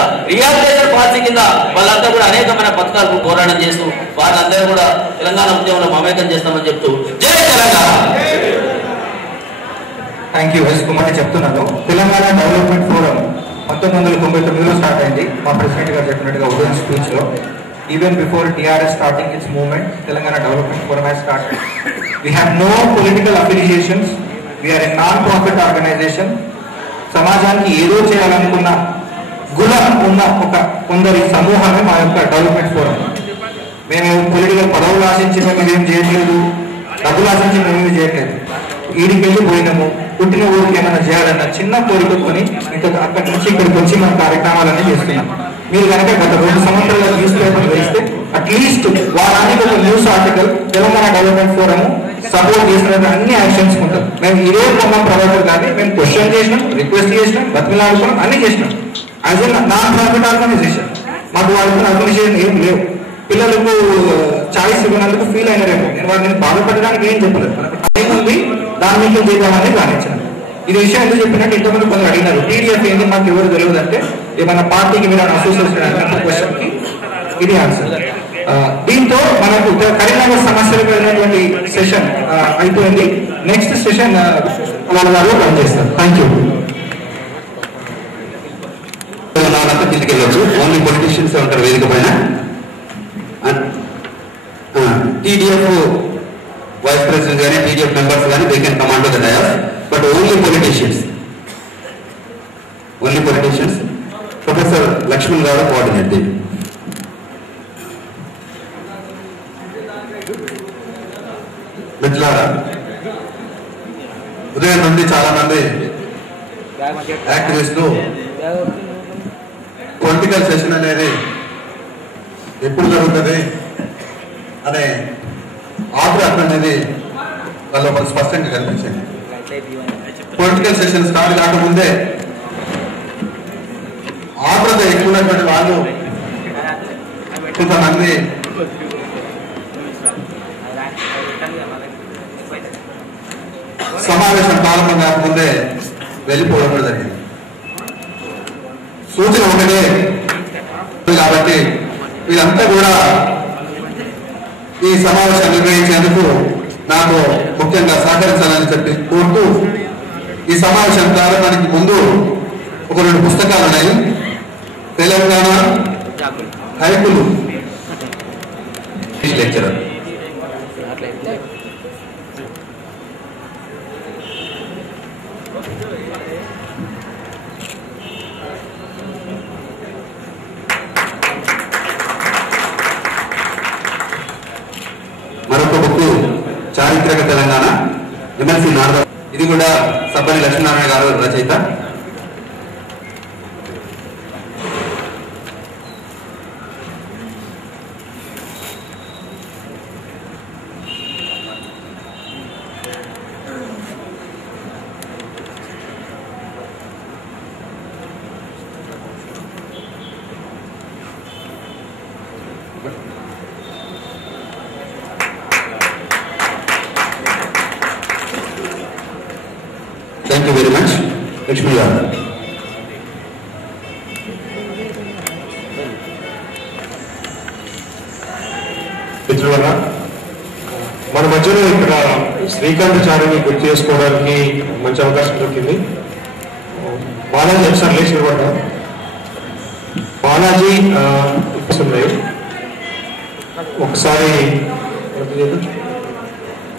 కింద rehabilitation policy కింద వాళ్ళంతా కూడా అనేకమైన పథకాలకు పోరాటం చేస్తూ వాళ్ళందరూ కూడా తెలంగాణ ఉద్యమంలో మమేకం చేస్తామని చెప్తూ జై Telangana. Thank you. S Kumar చెప్తున్నాను. తెలంగాణ డెవలప్మెంట్ ఫోరం 1999లో స్టార్ట్ అయింది. మా ప్రెసిడెంట్ గారు చెప్పినట్టుగా ఉదయం స్పీచ్ లో. Even before TRS starting its movement, Telangana development forum has started. We have no political affiliations. We are a non profit organization. సమాజానికి ఏదో చేయాలనుకున్న గుణం ఉన్న ఒక కొందరి సమూహమే మా యొక్క డెవలప్మెంట్ ఫోరం. మేము పొలిటికల్ పదవులు ఆశించి మేము ఏం చేయట్లేదు, డబ్బులు ఆశించి మేము చేయట్లేదు. ఈడికి వెళ్ళి పోయినాము, పుట్టిన ఊరికి ఏమైనా చేయాలన్న చిన్న కోరికకొని ఇంకా అక్కడి నుంచి ఇక్కడికి వచ్చి మన కార్యక్రమాలన్నీ చేస్తున్నాం. మీరు కనుక గత 2 సంవత్సరాల న్యూస్ పేపర్ వేస్తే అట్లీస్ట్ వారానికి ఒక news article Telangana development forum support చేసిన అన్ని యాక్షన్స్ ఉంటాం. మేము ఇదే ప్రమాణ ప్రవర్తన కానీ మేము క్వశ్చన్ చేసినాం, రిక్వెస్ట్ చేసినాం, బతిమలాడుకున్నాం, అన్ని చేసినాం. As a non profit organization మాకు వాళ్ళకి ఆర్గనైజేషన్ ఏం లేవు. పిల్లలకు చాయిస్ ఇవ్వనందుకు ఫీల్ అయినారేమో. నేను వాళ్ళని బాధపడడానికి ఏం చెప్పలేదు. మనకు టైం ఉంది, దాని మీకు చేద్దామని రానిచ్చాను. ఇది విషయం ఎందుకు చెప్పినట్టు ఇంతమంది కొందరు అడిగినారు, టీడీఎఫ్ ఏంటి మాకు ఎవరు తెలియదు అంటే ఏమైనా పార్టీకి మీరు అసోసియేషన్ క్వశ్చన్ కి ఇది ఆన్సర్. దీంతో మనకు కరీంనగర్ సమస్యలకు వెళ్ళినటువంటి సెషన్ అయిపోయింది. నెక్స్ట్ సెషన్ వాళ్ళు పనిచేస్తారు. Thank you. కిందకి వెళ్ళొచ్చు, ఓన్లీ పొలిటీషియన్స్ ఉంటారు వేదిక పైన. టీడీఎఫ్ వైస్ ప్రెసిడెంట్ కానీ టీడీఎఫ్ మెంబర్స్ కానీ they can command the dais, but only politicians. Professor Lakshman గారు కోఆర్డినేట్. మిత్రులారా, ఉదయం నుండి చాలా మంది యాక్టివిస్టులు పొలిటికల్ సెషన్ అనేది ఎప్పుడు జరుగుతుంది అనే ఆగ్రహం అనేది వాళ్ళ స్పష్టంగా కనిపించింది. పొలిటికల్ సెషన్ స్టార్ట్ కాకముందే ఆగ్రహత ఎక్కువైనటువంటి వాళ్ళు కొంతమంది సమావేశం ప్రారంభం కాకముందే వెళ్ళిపోవడం కూడా జరిగింది. సూచన ఒకటే కాబట్టి వీళ్ళంతా కూడా ఈ సమావేశాన్ని నిర్వహించేందుకు నాకు ముఖ్యంగా సహకరించాలని చెప్పి కోరుతూ, ఈ సమావేశం ప్రారంభానికి ముందు ఒక 2 పుస్తకాలు ఉన్నాయి. తెలంగాణ హైకులు లెక్చరర్ మరొక బుక్ చారిత్రక తెలంగాణ ఎమ్మెల్సీ నారద, ఇది కూడా సబ్బని లక్ష్మీనారాయణ గారు రచయిత. Thank you very much. Lakshmi గారు. మిత్రులారా, మన మధ్యలో ఇక్కడ శ్రీకాంతాచార్యని గుర్తు చేసుకోవడానికి మంచి అవకాశం దొరికింది. బాలాజీ ఒకసారి లేచి నిలబడ్డా. బాలాజీ ఉన్నాయి, ఒకసారి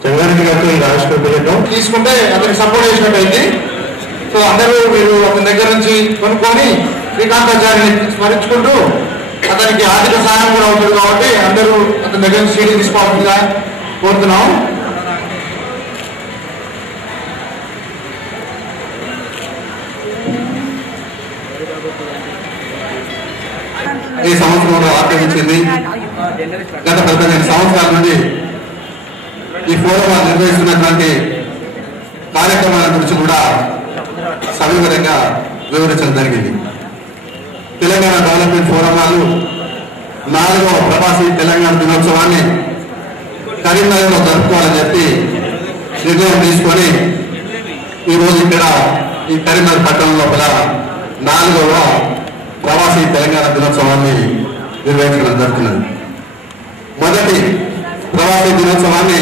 జంగారెడ్డి గారితో ఈ రాష్ట్రం తీసుకుంటే అతనికి సపోర్ట్ చేసినట్టయింది. సో అందరూ మీరు అతని దగ్గర నుంచి కొనుక్కొని శ్రీకాంతాచార్యని స్మరించుకుంటూ అతనికి ఆర్థిక సహాయం కూడా అవుతుంది కాబట్టి అందరూ అతని దగ్గర నుంచి సీడీ తీసుకోవాల్సిందిగా కోరుతున్నాం. ఈ సంవత్సరంలో ఆక్రమించింది. గత 15 సంవత్సరాల నుండి ఈ ఫోరం నిర్వహిస్తున్నటువంటి కార్యక్రమాల గురించి కూడా సవివరంగా వివరించడం జరిగింది. తెలంగాణ డెవలప్మెంట్ ఫోరం వాళ్ళు 4వ ప్రవాసీ తెలంగాణ దినోత్సవాన్ని కరీంనగర్లో జరుపుకోవాలని చెప్పి నిర్ణయం తీసుకొని ఈరోజు ఇక్కడ ఈ కరీంనగర్ పట్టణం లోపల 4వ ప్రవాసీ తెలంగాణ దినోత్సవాన్ని నిర్వహించడం జరుగుతున్నది. మొదటి ప్రవాసీ దినోత్సవాన్ని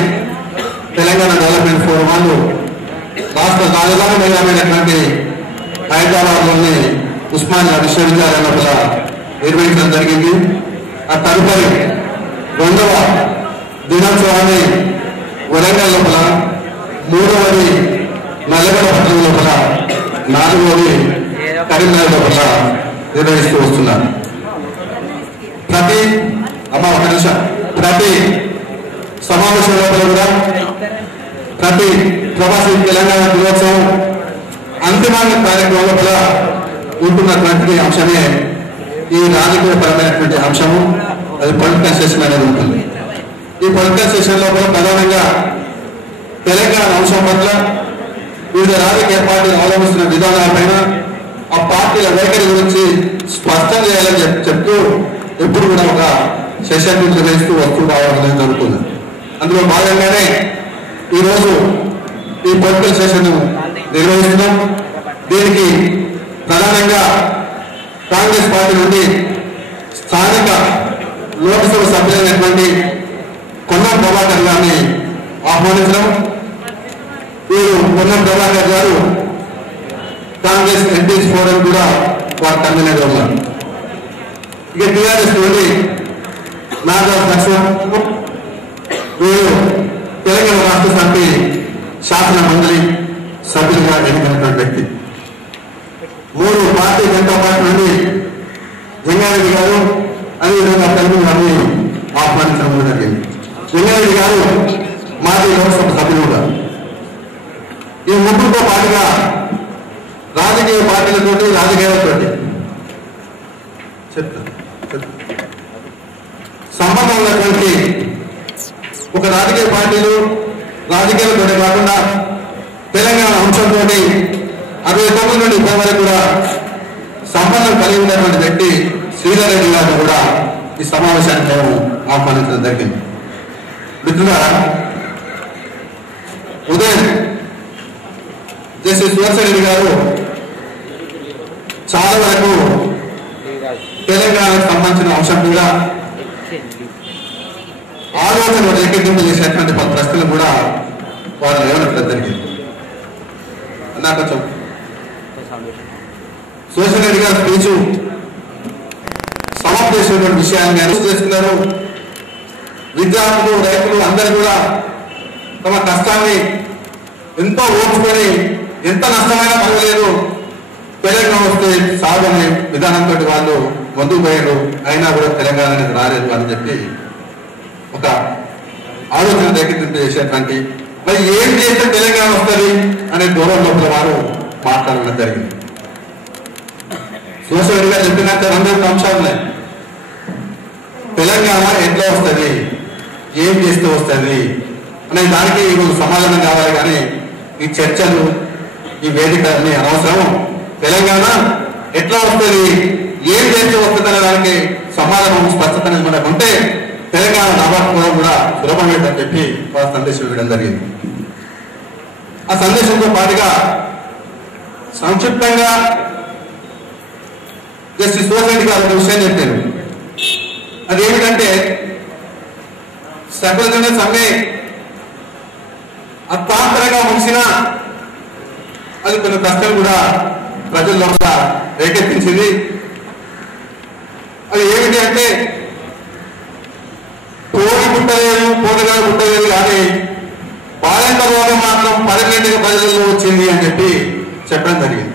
తెలంగాణ డెవలప్మెంట్ ఫోరం వాళ్ళు రాష్ట్ర రాజధాని నగరమైనటువంటి హైదరాబాద్లోని ఉస్మానియా విశ్వవిద్యాలయం లోపల నిర్వహించడం జరిగింది. ఆ తదుపరి రెండవ దినోత్సవాన్ని వరంగల్ లోపల, మూడవది నల్లగొండ పట్టణం లోపల, నాలుగవది కరీంనగర్ లోపల నిర్వహిస్తూ వస్తున్నారు. ప్రతి సమావేశం లోపల కూడా ప్రతి ప్రవాసీ తెలంగాణ దినోత్సవం అంతిమ కార్యక్రమం లోపల ఉంటున్నటువంటి అంశమే ఈ రాజకీయపరమైనటువంటి అంశము. అది పొలిటికల్ సెషన్ అనేది ఉంటుంది. ఈ పొలిటికల్ సెషన్ లోపల ప్రధానంగా తెలంగాణ అంశం పట్ల వివిధ రాజకీయ పార్టీలు అవలంబిస్తున్న విధానాలపైన, ఆ పార్టీల వైఖరి గురించి స్పష్టం చేయాలని చెప్తూ ఎప్పుడు కూడా ఒక సెషన్ నిర్వహిస్తూ వస్తూ రావడం జరుగుతుంది. అందులో భాగంగానే ఈరోజు ఈ పొలిటికల్ సెషన్ నిర్వహిస్తున్నాం. దీనికి ప్రధానంగా కాంగ్రెస్ పార్టీ నుండి స్థానిక లోక్సభ సభ్యులైనటువంటి పొన్నం ప్రభాకర్ గారిని ఆహ్వానించడం. వీరు పొన్నం ప్రభాకర్ గారు కాంగ్రెస్ ఎంపీస్ ఫోరం కూడా వారు కన్వీనర్గా ఉన్నారు. ఇక టీఆర్ఎస్ నుండి నాగరాజు లక్ష్మణ్, వీరు తెలంగాణ రాష్ట్ర సమితి శాసన మండలి సభ్యులుగా ఎన్నికైనటువంటి వ్యక్తి. మూడు భారతీయ జనతా పార్టీ నుండి జంగారెడ్డి గారు, అదేవిధంగా తెలుగు గారిని ఆహ్వానించడం జరిగింది. జంగారెడ్డి గారు మాజీ లోక్సభ సభ్యులు కూడా. ఈ ముగ్గురుతో పాటుగా రాజకీయ పార్టీలతోటి, రాజకీయాలతోటి సంబంధం ఉన్నటువంటి ఒక రాజకీయ పార్టీలు, రాజకీయాలతో కాకుండా తెలంగాణ అంశంతో 69 నుండి ఇప్పటి వరకు కూడా సంబంధం కలిగి ఉన్నటువంటి వ్యక్తి శ్రీధర్ రెడ్డి గారిని కూడా ఈ సమావేశానికి మేము ఆహ్వానించడం జరిగింది. మిత్రులారా, ఉదయం జస్టిస్ సుదర్శన్ రెడ్డి గారు చాలా వరకు తెలంగాణకు సంబంధించిన అంశం మీద ఆలోచన రేకెత్తింపు చేసేటువంటి పలు ప్రశ్నలు కూడా వారు లేవనెత్తడం జరిగింది. అన్నా కొంచెం సుదర్శన్ రెడ్డి గారి స్పీచ్ సమాప్తి చేసినటువంటి విషయాన్ని అనౌన్స్ చేస్తున్నారు. విద్యార్థులు, రైతులు అందరూ కూడా తమ కష్టాన్ని ఎంతో ఓర్చుకొని ఎంత నష్టమైనా పర్వాలేదు, తెలంగాణ వస్తే సాగు అనే విధానంతో వాళ్ళు ముందుకు పోయారు. అయినా కూడా తెలంగాణ అనేది రాలేదు అని చెప్పి ఒక ఆలోచన రేకెత్తింపు చేసేటువంటి, మరి ఏం చేస్తే తెలంగాణ వస్తుంది అనే దూరం లోపల వారు మాట్లాడడం జరిగింది. సుదర్శన్ రెడ్డి గారు చెప్పినట్టు 2 అంశాలు ఉన్నాయి. తెలంగాణ ఎట్లా వస్తుంది, ఏం చేస్తే వస్తుంది అనే దానికి ఈరోజు సమాధానం కావాలి. కానీ ఈ చర్చలు, ఈ వేదికలన్నీ అనవసరం. తెలంగాణ ఎట్లా వస్తుంది, ఏం చేస్తే వస్తుంది అనే దానికి సమాధానం, స్పష్టత అనేది మనకు ఉంటే తెలంగాణ రాబట్టుకోవడం కూడా సులభమైందని చెప్పి వారు సందేశం ఇవ్వడం జరిగింది. ఆ సందేశంతో పాటుగా సంక్షిప్తంగా జస్టిస్ సుదర్శన్ రెడ్డి గారు ఒక విషయం చెప్పారు. అదేమిటంటే సకల సమ్మె అత్తాంతరంగా ముగిసినా అది కొన్ని కష్టం కూడా ప్రజల్లో రేకెత్తించింది. అది ఏమిటి అంటే కోడి పుట్టలేదు, కోటగా పుట్టలేదు, కానీ బాలెంత రోగం మాత్రం పర్మనెంట్గా ప్రజల్లో వచ్చింది అని చెప్పి చెప్పడం జరిగింది.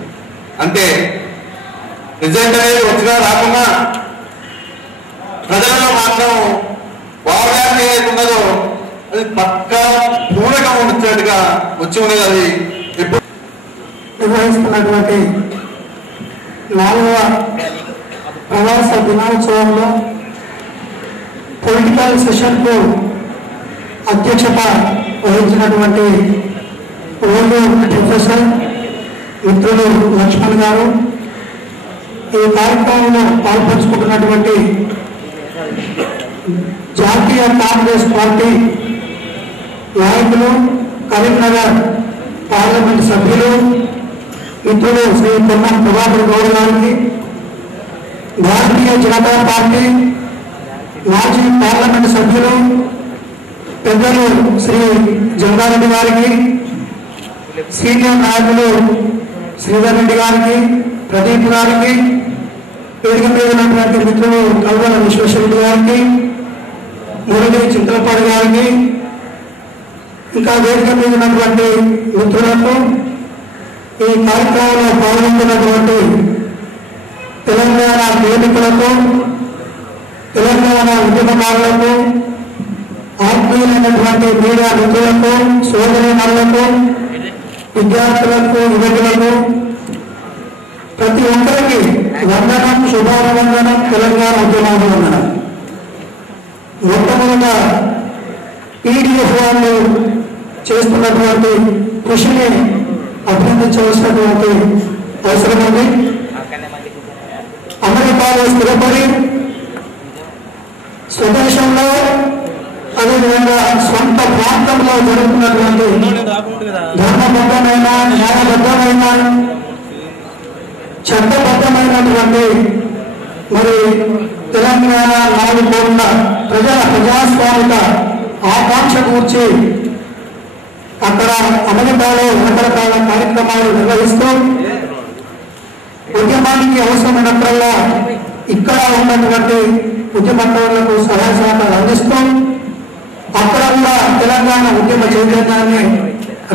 అంటే రిజల్ట్ అనేది వచ్చినా రాకుండా ప్రజలలో మాత్రం బాగా ఏదైతున్నదో అది పక్కా పూర్ణంగా ఉంచేట్టుగా వచ్చి ఉన్నది. అది ఎప్పుడు నిర్వహిస్తున్నటువంటి 4వ ప్రవాస దినోత్సవంలో పొలిటికల్ సెషన్ కు అధ్యక్షత వహించినటువంటి ఓల్డ్ ప్రొఫెసర్ మిత్రులు లక్ష్మణ్ గారు, ఈ కార్యక్రమంలో పాల్పంచుకుంటున్నటువంటి జాతీయ కాంగ్రెస్ పార్టీ నాయకులు, కరీంనగర్ పార్లమెంట్ సభ్యులు మిత్రులు శ్రీ పొన్నం ప్రభాకర్ గౌడ్ గారికి, భారతీయ జనతా పార్టీ మాజీ పార్లమెంట్ సభ్యులు పెద్దలు శ్రీ జంగారెడ్డి గారికి, సీనియర్ నాయకులు శ్రీధర్ రెడ్డి గారికి, ప్రదీప్ గారికి, వేదిక మీద ఉన్నటువంటి మిత్రులు కల్వల విశ్వేశ్వరరెడ్డి గారికి, మురళి చింతలపాడు గారికి, ఇంకా వేదిక మీద ఉన్నటువంటి మిత్రులకు, ఈ కార్యక్రమంలో పాల్గొంటున్నటువంటి తెలంగాణ ప్రేమికులకు, తెలంగాణ ఉద్యమకారులకు, ఆత్మీయులైనటువంటి మీడియా మిత్రులకు, సోదరీమణులకు, విద్యార్థులకు, యువకులకు ప్రతి ఒక్కరికి వందనం, శుభాభివందనం, తెలంగాణ ఉద్యమాభివందనం. మొట్టమొదట పీడీఎఫ్ వాళ్ళు చేస్తున్నటువంటి కృషిని అభినందించవలసినటువంటి అవసరం ఉంది. అమెరికాలో స్థిరపడి స్వదేశంలో అదేవిధంగా స్వంత ప్రాంతంలో జరుగుతున్నటువంటి ధర్మబద్ధమైన, న్యాయబద్ధమైన, చట్టబద్ధమైనటువంటి మరి తెలంగాణ 4 కోట్ల ప్రజల ప్రజాస్వామిక ఆకాంక్ష కూర్చి అక్కడ అమెరికాలో రకరకాల కార్యక్రమాలు నిర్వహిస్తూ ఉద్యమానికి అవసరమైనప్పుడల్లా ఇక్కడ ఉన్నటువంటి ఉద్యమకారులకు సహాయ సహకారాలు అందిస్తూ అక్కడ కూడా తెలంగాణ ఉద్యమ చైతన్యాన్ని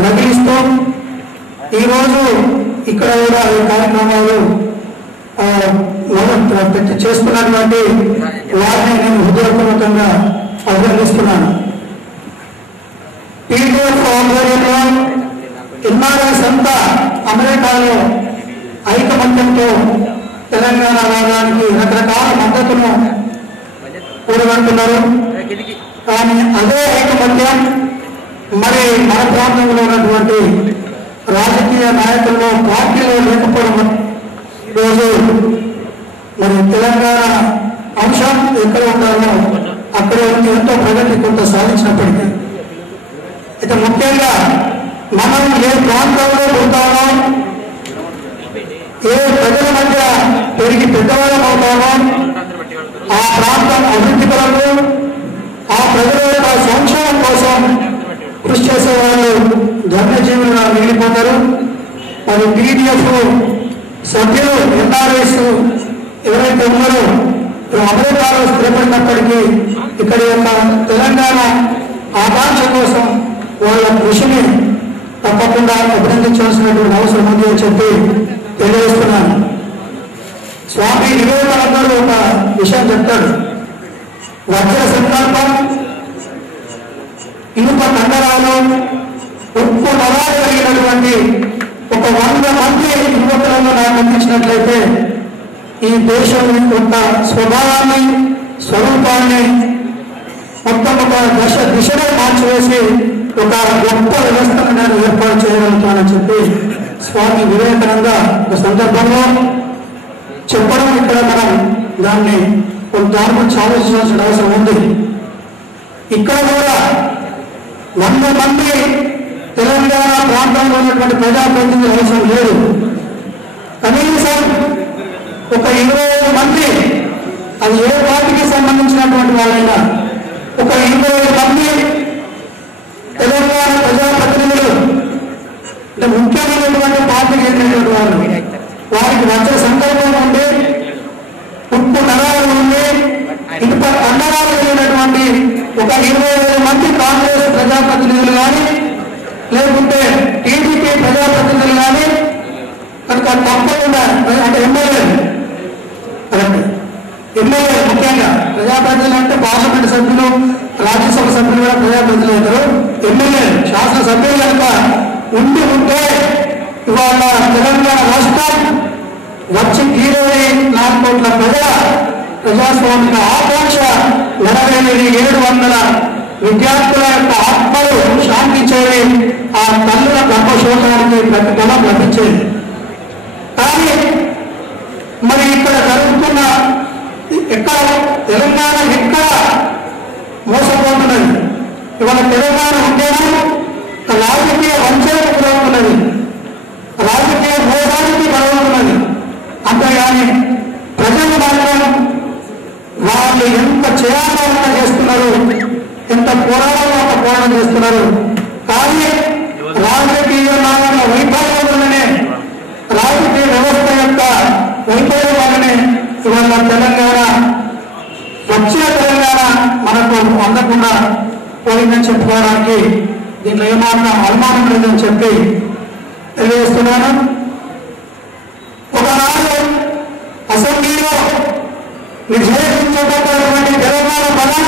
రగిలిస్తూ ఈరోజు ఇక్కడ కూడా ఈ కార్యక్రమాలు చేస్తున్నటువంటి వారిని నేను హృదయపూర్వకంగా అభినందిస్తున్నాను. పీడీఎఫ్ ఆధ్వర్యంలో ఎన్ఆర్ఐస్ అంతా అమెరికాలో ఐకమత్యంతో తెలంగాణ రావడానికి రకరకాల మద్దతును కూడగడుతున్నారు. కానీ అదే ఐకమత్యం మరి మన ప్రాంతంలో ఉన్నటువంటి రాజకీయ నాయకుల్లో, పార్టీలో లేకపోవడం రోజు మరి తెలంగాణ అంశం ఎక్కడ ఉండాలో అక్కడే ఎంతో ప్రగతి కొంత సాధించినప్పటికీ అయితే ముఖ్యంగా మనం ఏ ప్రాంతంలో ఉంటామో, ఏ ప్రజల మధ్య పెరిగి పెద్దవాళ్ళం అవుతామో ఆ ప్రాంతం అభివృద్ధి కొరకు, ఆ ప్రజల యొక్క సంక్షేమం కోసం కృషి చేసే వాళ్ళు ధన్యజీవులుగా మిగిలిపోతారు. మరి పీడీఎఫ్ సభ్యులు, ఎన్ఆర్ఐస్ ఎవరైతే ఉన్నారో అమెరికాలో స్థిరపడినప్పటికీ ఇక్కడ యొక్క తెలంగాణ ఆకాంక్ష కోసం వాళ్ళ కృషిని తప్పకుండా అభినందించాల్సినటువంటి అవసరం ఉంది అని చెప్పి తెలియజేస్తున్నాను. స్వామి వివేకానందుడు ఒక విషయం చెప్తాడు. వజ్ర సంకల్పం, ఇనుప కండరాలు, ఉప్పు నరాలు కలిగినటువంటి ఒక 100 మంది యువకులను నాకు అందించినట్లయితే ఈ దేశం యొక్క స్వభావాన్ని, స్వరూపాన్ని మొత్తం ఒక దిశలో మార్చివేసి ఒక గొప్ప వ్యవస్థను నేను ఏర్పాటు చేయగలుగుతానని చెప్పి స్వామి వివేకానంద ఒక సందర్భంలో చెప్పడం ఇక్కడ మనం దాన్ని కొంత గురించి ఆలోచించాల్సిన అవసరం ఉంది. ఇక్కడ కూడా 100 మంది తెలంగాణ ప్రాంతంలో ఉన్నటువంటి ప్రజాప్రతినిధులు అవసరం లేదు. కనీసం ఒక 25 మంది, అది ఏ పార్టీకి సంబంధించినటువంటి వాళ్ళైనా ఒక 25 మంది తెలంగాణ ప్రజాప్రతినిధులు అంటే ముఖ్యమైనటువంటి పార్టీకి చెందినటువంటి వాళ్ళు, వారికి వచ్చే సంకల్పం ఉండి, ఉప్పు నరాలు ఉండి, ఇనుప కండరాలు కలిగినటువంటి ఒక 25 మంది కాంగ్రెస్ ప్రజాప్రతినిధులు కానీ లేకుంటే టీడీపీ ప్రజాప్రతినిధులు కానీ కనుక తప్పకుండా అంటే ఎమ్మెల్యే ముఖ్యంగా ప్రజాప్రతినిధులు అంటే పార్లమెంట్ సభ్యులు, రాజ్యసభ సభ్యులు కూడా ప్రజాప్రతినిధులు అవుతారు. ఎమ్మెల్యే శాసనసభ్యులు కనుక ఉంటే ఇవాళ తెలంగాణ రాష్ట్రం వచ్చి తీరేది 4 కోట్ల ప్రజల ప్రజాస్వామిక ఆకాంక్ష నెరవేరేది, 700 విద్యార్థుల యొక్క ఆత్మలు శాంతించేది, ఆ తల్లుల గర్భశోకానికి ప్రతిఫలం లభించేది. కానీ మరి ఇక్కడ జరుగుతున్న ఎక్కడ తెలంగాణ ఎక్కడ మోసపోతున్నది. ఇవాళ తెలంగాణ ఉద్యమం రాజకీయ వంచనకు గురవుతున్నది, రాజకీయ మోసానికి గురవుతున్నది. అంతేగాని ప్రజలు మాత్రం వాళ్ళు ఎంత చేయాలో అంత చేస్తున్నారు, ఎంత పోరాడాలో అంత పోరాటం చేస్తున్నారు. కానీ రాజకీయ నాయకుల వైఫల్యం వల్లనే, రాజకీయ వ్యవస్థ యొక్క వైఫల్యం వల్లనే ఇవాళ తెలంగాణ వచ్చిన తెలంగాణ మనకు అందకుండా పోయిందని చెప్పుకోవడానికి దీంట్లో ఏమాత్రం అనుమానం లేదని చెప్పి తెలియజేస్తున్నాను. ఒకనాడు అసెంబ్లీలో నిషేధించబడ్డటువంటి తెలంగాణ పదం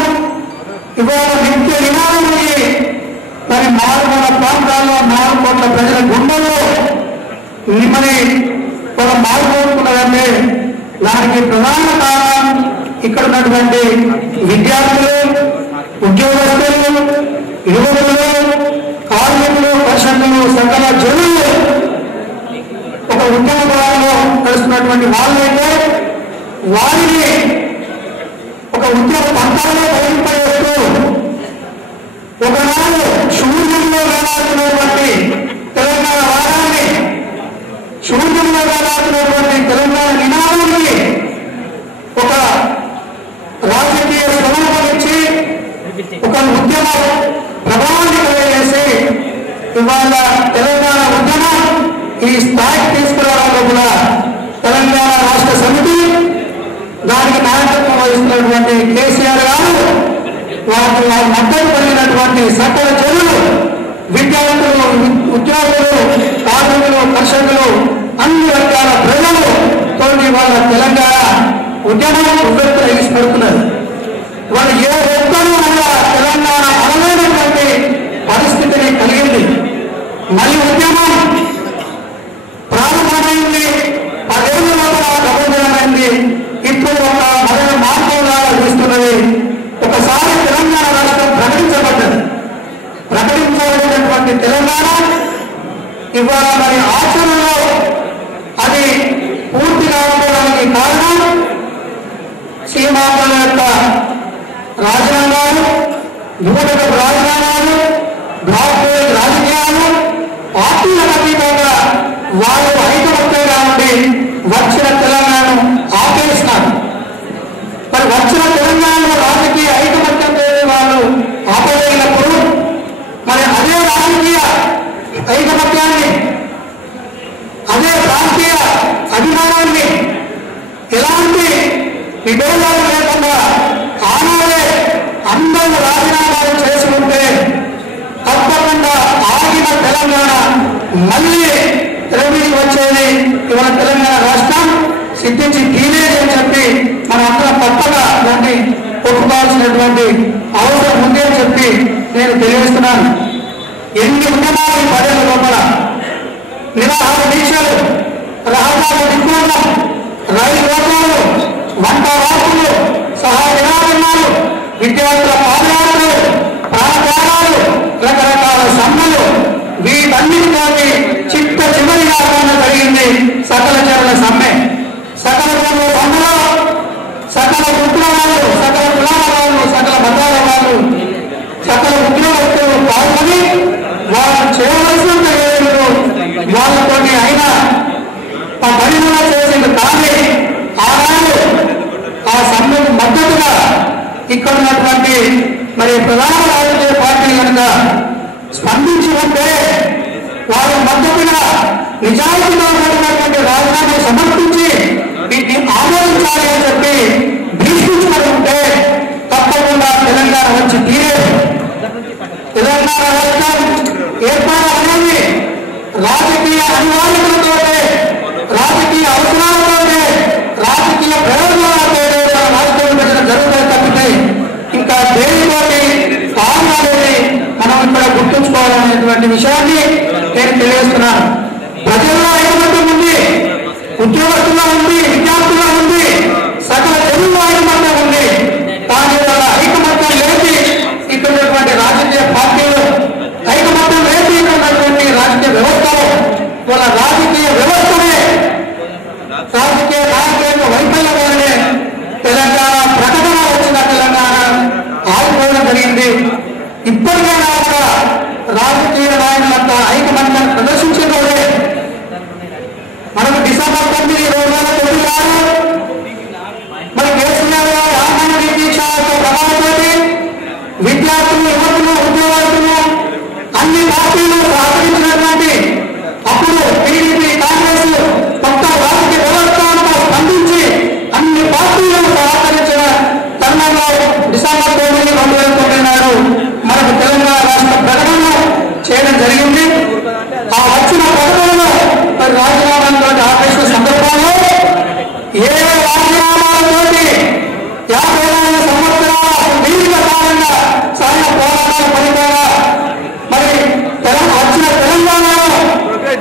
ఇవాళ నిత్య నినాదమై మరి 400 ప్రాంతాల్లో 4 కోట్ల ప్రజల గుండెల్లో మరి ఒక మారుకోనుకున్నదంటే దానికి ప్రధాన కారణం ఇక్కడ ఉన్నటువంటి విద్యార్థులు, ఉద్యోగస్తులు, యువకులు, కార్మికులు, కర్షకులు, సకల జనులు ఒక ఉద్యమ బలంలో కలుస్తున్నటువంటి వాళ్ళైతే వారిని ఒక ఉద్యమ పంతాల్లో బయటపడేస్తూ ఒకనాడు శూన్యంలో వేలాడుతున్నటువంటి తెలంగాణ వారాన్ని, శూన్యంలో వేలాడుతున్నటువంటి తెలంగాణ నినాదాన్ని ఒక రాజకీయ స్వరూపమిచ్చి ఒక ఉద్యమ ప్రభావాన్ని కలిగేసి ఇవాళ తెలంగాణ ఉద్యమం ఈ స్థాయికి తీసుకురావడంలో కూడా తెలంగాణ రాష్ట్ర సమితి దానికి నాయకత్వం వహిస్తున్నటువంటి కేసీఆర్ గారు వారి మద్దతు కలిగినటువంటి సకల జనులు, విద్యార్థులు, ఉద్యోగులు, కార్మికులు, కర్షకులు, అన్ని వర్గాల ప్రజలు తోటి వాళ్ళ తెలంగాణ ఉద్యమం ఉవ్వెత్తున ఎగిసిపడుతున్నారు. వాళ్ళు ఏ ఒక్కరూ కూడా తెలంగాణ అనలేనటువంటి పరిస్థితిని కలిగింది. మరి ఉద్యమం ప్రారంభమైంది 10 ఏళ్ల లోపల ప్రబోధమైంది. ఇప్పుడు ఒక మరణ మార్గంగా చూస్తున్నది. ఒకసారి తెలంగాణ రాష్ట్రం ప్రకటించబడ్డది. ప్రకటించబడినటువంటి తెలంగాణ ఇవాళ మరి ఆచరణలో అది పూర్తిగా ఉండడానికి కారణం సీమాంధ్రుల యొక్క రాజీనామాలు, యువతకు రాజీనామాలు, బ్లాక్ రాజకీయాలు, పార్టీలకు అతీతంగా వాళ్ళు ఐకమత్యంగా ఉండి వచ్చిన తెలంగాణను ఆపేస్తున్నారు. మరి వచ్చిన తెలంగాణలో రాజకీయ ఐకమత్యం లేని వాళ్ళు ఆపలేనప్పుడు మరి అదే రాజకీయ ఐకమత్యాన్ని, అదే ప్రాంతీయ అభిమానాన్ని ఎలాంటి విభేదాలు లేకుండా ఆనాడే అందరూ రాజీనామాలు చేసుకుంటే తప్పకుండా ఆగిన తెలంగాణ మళ్ళీ తెరమీకి వచ్చేది. ఇవాళ తెలంగాణ రాష్ట్రం సిద్ధించి తీరేది అని చెప్పి మనం అందరం తప్పగా దాన్ని ఒప్పుకోవాల్సినటువంటి అవసరం ఉంది అని చెప్పి నేను తెలియజేస్తున్నాను. ఎన్ని ఉద్యమాలు 10 ఏళ్ల లోపల నిరాహార దీక్షలు, రహదారుల దిగ్బంధం, రైలు రోడ్లు, వంట వార్తలు, సహా నిరాకరణలు, విద్యార్థుల పాదయాత్రలు, ప్రాణత్యాగాలు, రకరకాల సమ్మెలు, వీటన్నిటితో చిట్ట చివరిగా జరిగింది సకల జనుల సమ్మె. సకల జనుల సమ్మెలో సకల ఉద్యోగాలు, సకల కులాల వాళ్ళు, సకల మతాల వాళ్ళు, సకల ఉద్యోగస్తులు పాల్గొని వాళ్ళు చేయవలసిన వాళ్ళతోటి అయినా ఆ పరిణామ చేసింది. కానీ ఆనాడు ఆ సమ్మెకు మద్దతుగా ఇక్కడ ఉన్నటువంటి మరి ప్రధాన రాజకీయ పార్టీ కనుక స్పందించి ఉంటే వారి మద్దతుగా నిజాయితీగా ఉన్నటువంటి రాజీనామా సమర్పించి వీటిని ఆమోదించాలి అని చెప్పి భీష్మించుకొని ఉంటే తప్పకుండా తెలంగాణ వచ్చి తీరేది. తెలంగాణ రాష్ట్రం ఏర్పాటు అనేది రాజకీయ అనివార్యతలతో, రాజకీయ అవసరాలతో, రాజకీయ ప్రయోజనాలతో రాష్ట్రం ప్రజలు జరుగుతాయి తప్పితే ఇంకా దేనితోటి కారణాలని మనం ఇక్కడ గుర్తుంచుకోవాలనేటువంటి విషయాన్ని నేను తెలియజేస్తున్నాను. ప్రజల్లో ఐకమత్యం ఉంది, ఉద్యోగస్తుల్లో ఉంది, విద్యార్థుల్లో ఉంది, సకల జనుల్లో ఐకమత్యం ఉంది. కానీ వాళ్ళ ఐకమత్యం లేని ఇక్కడ ఉన్నటువంటి రాజకీయ పార్టీలు, ఐకమత్యం లేని ఇక్కడ ఉన్నటువంటి రాజకీయ వ్యవస్థలు, వాళ్ళ రాజకీయ వ్యవస్థనే రాజకీయ నాయకుల వైఫల్యం వల్లనే తెలంగాణ ప్రకటన వచ్చిన తెలంగాణ ఆగిపోవడం జరిగింది. ఇప్పటికైనా ఒక రాజకీయ నాయకులంతా ఐకమత్యం ప్రదర్శించే మనకు డిసెంబర్ 9 2009 మరి కేసీఆర్ గారు ఆహ్వానం విద్యార్థులు, యువకులు, ఉద్యోగస్తులు అన్ని పార్టీలు సహకరించినటువంటి అప్పుడు టీడీపీ, కాంగ్రెస్ కొత్త రాజకీయ వ్యవస్థతో స్పందించి అన్ని పార్టీలను సహకరించిన తరుణంలో డిసెంబర్ 9, 2009 నాడు మనకు తెలంగాణ రాష్ట్ర ప్రకటన చేయడం జరిగింది. ఆ వచ్చిన ప్రకటనలో రాజీనామాలతో ఆపేసిన సందర్భంలో ఏ రాజీనామాలతోటి 50 సంవత్సరాల దీర్ఘ కాలంగా సరైన పోరాటాలు పడిపోయినా మరి వచ్చిన తెలంగాణలో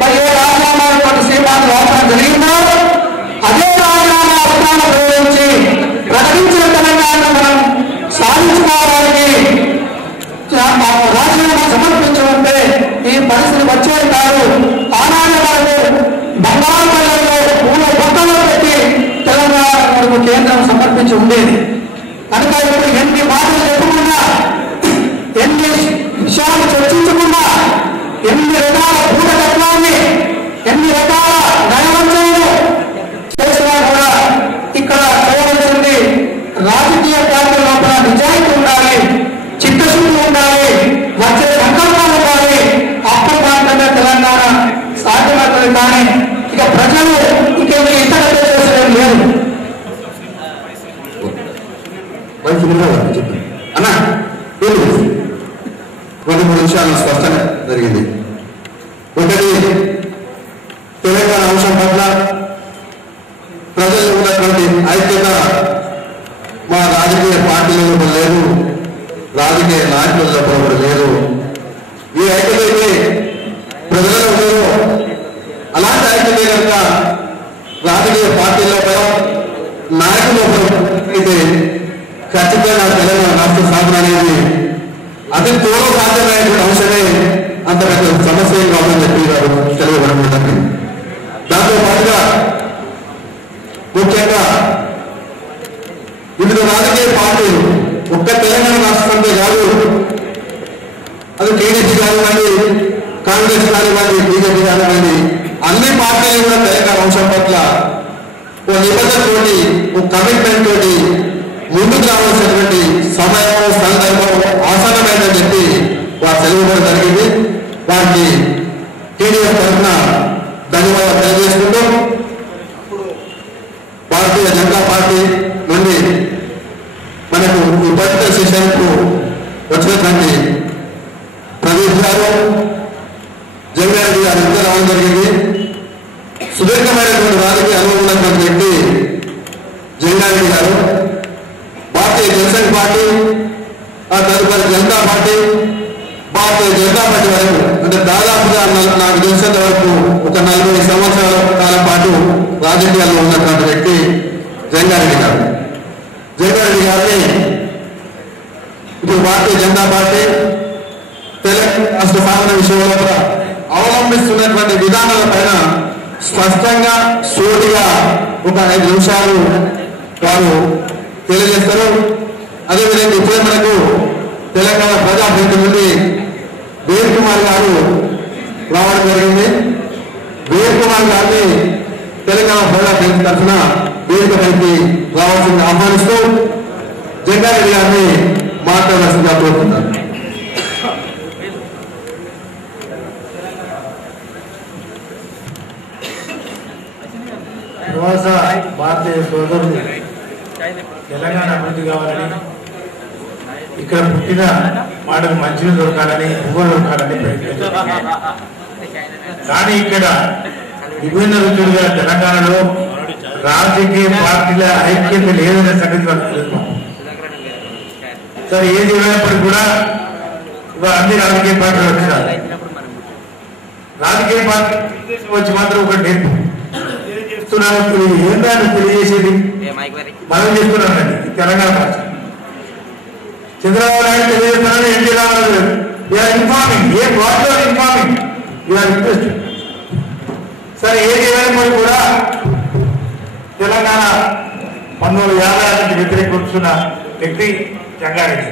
మరి ఏ రాజీనామాలతో శ్రీమాన్ అవసరం జరిగిందో అదే రాజీనామా అవసరాన్ని ప్రయోగించి ప్రకటించిన తెలంగాణను మనం సాధించుకోవడానికి రాజీనామా సమర్పించమంటే ఈ పరిస్థితి వచ్చేది కాదు. ఆనాడు మనకు బంగారు పల్లెల్లో పూల బొక్కలో పెట్టి తెలంగాణ మనకు కేంద్రం సమర్పించి ఉండేది. కనుక ఇప్పుడు ఎన్ని మాటలు చెప్పుకున్నా, ఎన్ని విషయాలు చర్చించుకున్నా, ఎన్ని రకాల భూతత్వాన్ని, ఎన్ని రకాల నయవంచనలు చేసినా కూడా ఇక్కడ చేయవలసింది రాజకీయ పార్టీ లోపల నిజాయితీ ఉండాలి, చిత్తశుద్ధి ఉండాలి, వచ్చే సంకల్పాలు ఉండాలి. అప్పుడు మాత్రమే తెలంగాణ సాధ్యమవుతుంది. కానీ ఇక ప్రజలు ఇంకేమి ఇతర చేసేది లేదు. అన్న 2-3 విషయాలు స్పష్టంగా జరిగింది. ఒకటి, తెలంగాణ అంశం పట్ల ప్రజలు ఉన్నటువంటి ఐక్యత మా రాజకీయ పార్టీలలో లేదు, రాజకీయ నాయకుల కూడా లేదు. ఈ ఐక్యత అయితే ప్రజలలో లేదు. అలాంటి ఐక్యత కనుక రాజకీయ పార్టీలో నాయకులు అయితే ఖచ్చితంగా తెలంగాణ రాష్ట్ర సాధన అనేది అతి త్వరలో సాధ్యమైనటువంటి అంశమే. అంత పెద్ద సమస్య ఏం కావాలని చెప్పి గారు తెలియబడడం. దాంతో పాటుగా ముఖ్యంగా వివిధ రాజకీయ పార్టీలు ఒక్క తెలంగాణ రాష్ట్రంలో కాదు, అది టీడీపీ కానివ్వండి, కాంగ్రెస్ కానివ్వండి, బీజేపీ కానివ్వండి, అన్ని పార్టీలు కూడా తెలంగాణ అంశం పట్ల ఓ నిబద్ధతతోటి, ఓ కమిట్మెంట్ తోటి ముందుకు రావాల్సినటువంటి సమయం, సందర్భం ఆసన్నమైందని చెప్పి వారు తెలియజేయడం జరిగింది. వారికి టీడీఎస్ తరఫున ధన్యవాదాలు తెలియజేసుకుంటూ, భారతీయ జనతా పార్టీ నుండి మనకు ఈ పొలిటికల్ సెషన్కు వచ్చినటువంటి ప్రదీప్ గారు, జంగారెడ్డి గారు ఇద్దరు రావడం జరిగింది. సుదీర్ఘమైనటువంటి రాజకీయ అనుభవం ఉన్నటువంటి వ్యక్తి జంగారెడ్డి గారు. భారతీయ జనసంఘ్ పార్టీ, ఆ తదుపరి జనతా పార్టీ, భారతీయ జనతా పార్టీ వరకు అంటే దాదాపుగా నాకు తెలిసినంత వరకు ఒక 40 సంవత్సరాల కాలం పాటు రాజకీయాల్లో ఉన్నటువంటి వ్యక్తి జంగారెడ్డి గారు. జంగారెడ్డి గారిని ఇప్పుడు భారతీయ జనతా పార్టీ తెలంగాణ రాష్ట్ర సాధన విషయంలో కూడా అవలంబిస్తున్నటువంటి విధానాల పైన స్పష్టంగా సూటిగా ఒక 5 నిమిషాలు వారు తెలియజేస్తారు. అదేవిధంగా ఇప్పుడే మనకు తెలంగాణ ప్రజాప్రతినిధి నుండి వీర్ కుమార్ గారు రావడం జరిగింది. వీర్ కుమార్ గారిని తెలంగాణ ప్రజాప్రతినిధి తరఫున వేదికపైకి రావాల్సింది ఆహ్వానిస్తూ జంగారెడ్డి గారిని మాట్లాడాల్సిందిగా కోరుతున్నారు. ప్రవాస భారతీయ సోదరులు తెలంగాణ అభివృద్ధి కావాలని, ఇక్కడ పుట్టిన వాడికి మంచిగా దొరకాలని, భూగోళ దొరకాలని ప్రయత్నించారు. కానీ ఇక్కడ విభిన్న రుచులుగా తెలంగాణలో రాజకీయ పార్టీల ఐక్యత లేదనే సంగతి మనకు తెలుసు. సరే, ఏది ఏమైనప్పటికీ కూడా ఇవాళ అన్ని రాజకీయ పార్టీలు వచ్చినారు. రాజకీయ పార్టీ వచ్చి మాత్రం ఒక నేర్పు ఏంటని తెలియజేసేది మనం చేస్తున్నానండి. తెలంగాణ రాష్ట్రం చంద్రబాబు నాయుడు తెలియజేస్తున్నాను, ఎన్టీ రామారావు ఇన్ఫార్మింగ్, ఏ వాటిలో ఇన్ఫార్మింగ్ ఇంట్రెస్ట్. సరే, ఏది ఏమైనా కూడా తెలంగాణ 1956 వ్యతిరేకిస్తున్న వ్యక్తి జంగారెడ్డి.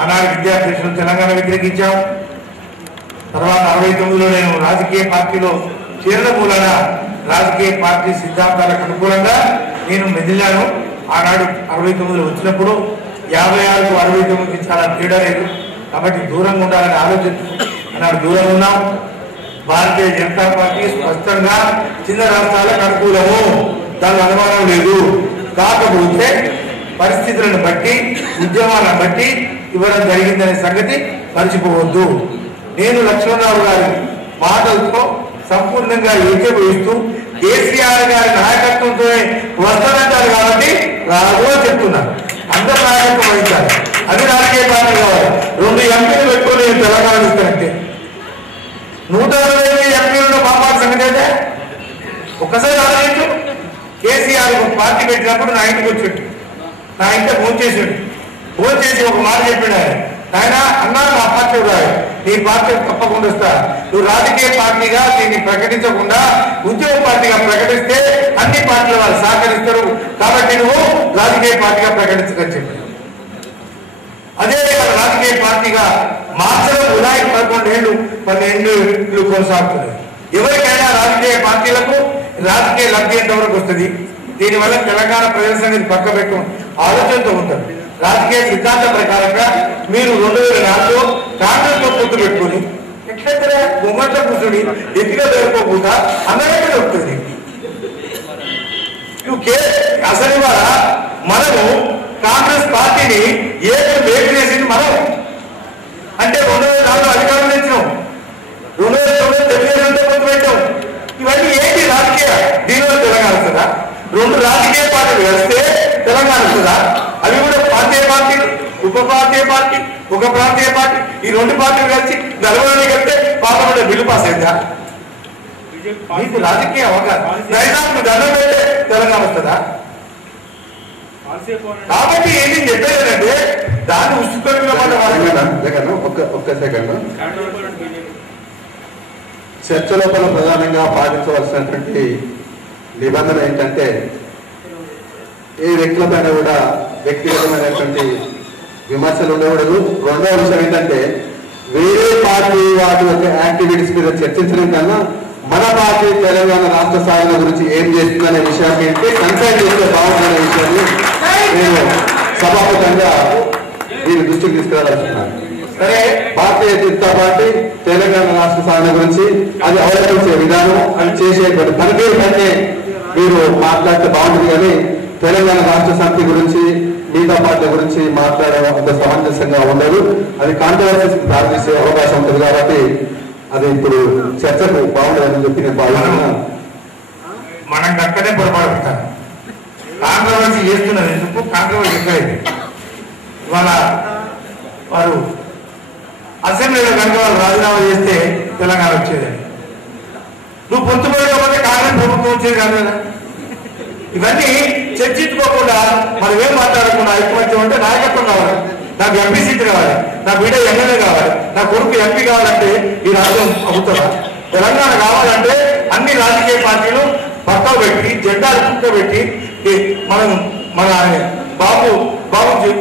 ఆనాడు విద్యార్థులు తెలంగాణ వ్యతిరేకించాం. తర్వాత 69లో నేను రాజకీయ పార్టీలో చేరడం మూలన రాజకీయ పార్టీ సిద్ధాంతాలకు అనుకూలంగా నేను మెదిలాను. ఆనాడు 69లో వచ్చినప్పుడు 56కు 69కి చాలా తేడా లేదు. కాబట్టి దూరంగా ఉండాలని ఆలోచించాడు. దూరంగా ఉన్నాం. భారతీయ జనతా పార్టీ స్పష్టంగా చిన్న రాష్ట్రాలకు అనుకూలము, దాని అనుమానం లేదు. కాకపోతే పరిస్థితులను బట్టి ఉద్యమాలను బట్టి ఇవ్వడం జరిగిందనే సంగతి మర్చిపోవద్దు. నేను లక్ష్మణరావు గారి మాటలతో సంపూర్ణంగా ఏకీభవిస్తూ కేసీఆర్ గారి నాయకత్వంతో వస్తానంటారు కాబట్టి రాదు అని చెప్తున్నాను. అందరు నాయకత్వం వహించాలి. అది రాజకీయ పార్టీ కావాలి. 2 ఎంపీలు పెట్టుకొని నేను తెలంగాణ ఇస్తానంటే 120 ఎంపీలను పాపాల సంగతి అయితే ఒక్కసారి ఆలోచించు. కేసీఆర్ ఒక పార్టీ పెట్టినప్పుడు నా ఇంటికి వచ్చాడు, నా ఇంట ఫోన్ చేసాడు. ఫోన్ చేసి ఒక మాట చెప్పాడు ఆయన అన్నా నా పార్టీ రాదు, నీ పార్టీ తప్పకుండా వస్తా. నువ్వు రాజకీయ పార్టీగా దీన్ని ప్రకటించకుండా ఉద్యోగ పార్టీగా ప్రకటిస్తే అన్ని పార్టీల వాళ్ళు సహకరిస్తారు, కాబట్టి నువ్వు రాజకీయ పార్టీగా ప్రకటించదని చెప్పాడు. అదే రాజకీయ పార్టీగా మార్చడం ఉదాయి 12 కొనసాగుతుంది. ఎవరికైనా రాజకీయ పార్టీలకు రాజకీయ లబ్ధి ఎంతవరకు వస్తుంది? దీనివల్ల తెలంగాణ ప్రజల సంగతి పక్క పెట్టడం ఆలోచనతో ఉంటారు. రాజకీయ సిద్ధాంతం ప్రకారంగా మీరు 2004లో కాంగ్రెస్ తో పొత్తు పెట్టుకుని ఎట్లయితే గుమ్మట్లో కూర్చుని ఎత్తిగా దొరకకుండా అందరికీ దొరుకుతుంది. అసలు ఇవాళ మనము కాంగ్రెస్ పార్టీని వేరు చేసింది మనం. అంటే 2004లో అధికారంలో ఇచ్చినాం, 2009 తెలుగుదేశంతో పొత్తు పెట్టాం. ఇవన్నీ ఏంటి రాజకీయ? దీనివల్ల తెలంగాణ వస్తుందా? 2 రాజకీయ పార్టీలు కలిస్తే తెలంగాణ వస్తుందా? అవి కూడా ప్రాంతీయ పార్టీ, ఉప ప్రాంతీయ పార్టీ, ఒక ప్రాంతీయ పార్టీ, ఈ 2 పార్టీలు కలిసి నలుగురిని కలిస్తే పార్లమెంట్ బిల్లు పాస్ అయిందా? మీకు రాజకీయ అవకాశం నైజాంకు దండం పెడితే తెలంగాణ వస్తుందా? కాబట్టి ఏంటి చెప్పేదంటే దాన్ని ఉసుకొని ఒక్క సెకండ్. చర్చ లోపల ప్రధానంగా పాటించవలసినటువంటి నిబంధన ఏంటంటే ఏ వ్యక్తులపైన కూడా వ్యక్తిగతమైనటువంటి విమర్శలు ఉండకూడదు. రెండవ విషయం ఏంటంటే వేరే పార్టీ వాటి యొక్క యాక్టివిటీస్ మీద చర్చించడం కన్నా మన పార్టీ తెలంగాణ రాష్ట్ర స్థాయిల గురించి ఏం చేస్తుందనే విషయాన్ని ఏంటి కన్సల్ట్ చేస్తే బాగుందనే విషయాన్ని నేను సభాముఖంగా దీని దృష్టికి తీసుకురావాల్సుకున్నాను. సరే, భారతీయ జనతా పార్టీ తెలంగాణ రాష్ట్ర స్థాయిల గురించి అది అవలంబించే విధానం, అది చేసేటువంటి పనితీరు కంటే మీరు మాట్లాడితే బాగుంటుంది. కానీ తెలంగాణ రాష్ట్ర సమితి గురించి మిగతా పార్టీల గురించి మాట్లాడడం అంత సమంజసంగా ఉండదు. అది కాంట్రవర్సీకి దారితీసే అవకాశం ఉంటుంది. కాబట్టి అది ఇప్పుడు చర్చకు బాగుండదని చెప్పి నేను భావిస్తున్నాను. మనం అక్కడే పొరపాటుతాం. కాంట్రవర్సీ చేస్తున్నది ఎందుకు? కాంట్రవర్సీ ఎక్కడైంది? ఇవాళ వారు అసెంబ్లీలో కనుక వాళ్ళు రాజీనామా చేస్తే తెలంగాణ వచ్చేదని, నువ్వు పొందుకోలేకపోతే కాంగ్రెస్ ప్రభుత్వం వచ్చేది కాదు కదా. ఇవన్నీ చర్చించుకోకుండా మనం ఏం మాట్లాడకుండా ఐకమత్యం అంటే నాయకత్వం కావాలి, నాకు ఎంపీ సీట్ కావాలి, నా బిడ్డ ఎమ్మెల్యే కావాలి, నా కొడుకు ఎంపీ కావాలంటే ఈ రాష్ట్రం అవుతుందా? తెలంగాణ కావాలంటే అన్ని రాజకీయ పార్టీలు పక్కకు పెట్టి జెండాలు పక్క పెట్టి మనం మన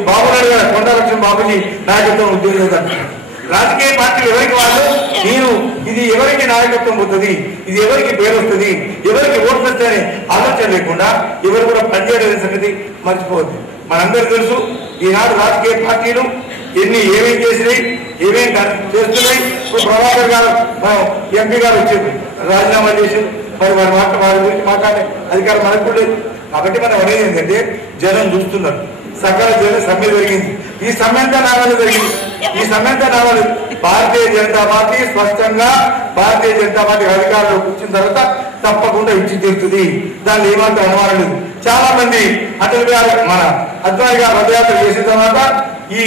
బాబునాయుడు గారు కొండలక్ష్మి బాబుజీ నాయకత్వం ఉద్యోగం రాజకీయ పార్టీలు ఎవరికి వాళ్ళు నేను ఇది ఎవరికి నాయకత్వం అవుతుంది, ఇది ఎవరికి పేరు వస్తుంది, ఎవరికి ఓట్లు వస్తాయనే ఆలోచన లేకుండా ఎవరు కూడా పనిచేయడం సంగతి మర్చిపోవద్దు. మనందరూ తెలుసు ఈనాడు రాజకీయ పార్టీలు ఏమేం చేసినాయి, ఏమేం చేస్తున్నాయి. ఇప్పుడు ప్రభాకర్ గారు ఎంపీ గారు వచ్చారు, రాజీనామా చేసి మరి వారి గురించి మాట్లాడే అధికారం మనకు లేదు. కాబట్టి మనం అనేది ఏంటంటే జనం చూస్తున్నారు. సకల జన సమ్మె జరిగింది. ఈ సమ్మె అంతా నావల్ల జరిగింది. ఈ సమ్మె అంతా నావల్ల భారతీయ జనతా పార్టీ స్పష్టంగా భారతీయ జనతా పార్టీ అధికారంలో కూర్చున్న తర్వాత తప్పకుండా ఇచ్చి తీరుతుంది. దాన్ని ఏమంత అనుమానం లేదు. చాలా మంది అటల్ బిహారీ మన అద్వానీ గారు రథయాత్ర చేసిన తర్వాత ఈ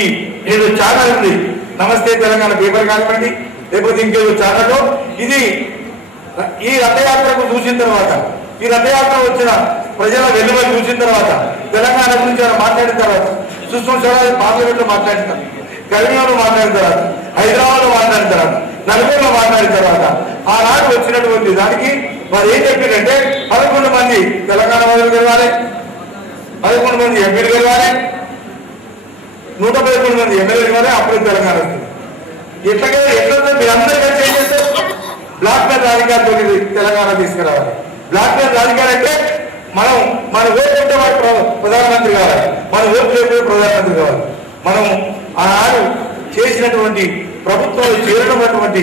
ఏదో ఛానల్ ఉంది, నమస్తే తెలంగాణ పేపర్ కానివ్వండి లేకపోతే ఇంకేదో ఛానల్లో ఇది ఈ రథయాత్రకు చూసిన తర్వాత, ఈ రథయాత్ర వచ్చిన ప్రజల వెలువలు చూసిన తర్వాత, తెలంగాణ గురించి మాట్లాడిన తర్వాత, సుష్మా స్వరాజ్ పార్లమెంట్ లో మాట్లాడిన తర్వాత, కరీంనగర్లో మాట్లాడిన తర్వాత, హైదరాబాద్ లో మాట్లాడిన తర్వాత, నలుగురులో మాట్లాడిన తర్వాత ఆనాడు వచ్చినటువంటి దానికి వారు ఏం చెప్పారంటే 11 మంది తెలంగాణ వాదులు గెలవాలి, 11 మంది ఎంపీలు గెలవాలి, 111 మంది ఎమ్మెల్యేలు గెలవాలి, అప్పుడు తెలంగాణ వస్తుంది. ఎట్లా మీరందరూ కలిసి ఏం చేస్తారు? బ్లాక్ మెయిల్ రాజకీయాలతో తెలంగాణ తీసుకురావాలి. బ్లాక్ మెయిల్ రాజకీయాలు అంటే మన ఓటు ఉంటే వాడు ప్రధానమంత్రి కావాలి, మన ఓటు లేకపోతే ప్రధానమంత్రి కావాలి. మనం ఆనాడు చేసినటువంటి ప్రభుత్వంలో చేరినటువంటి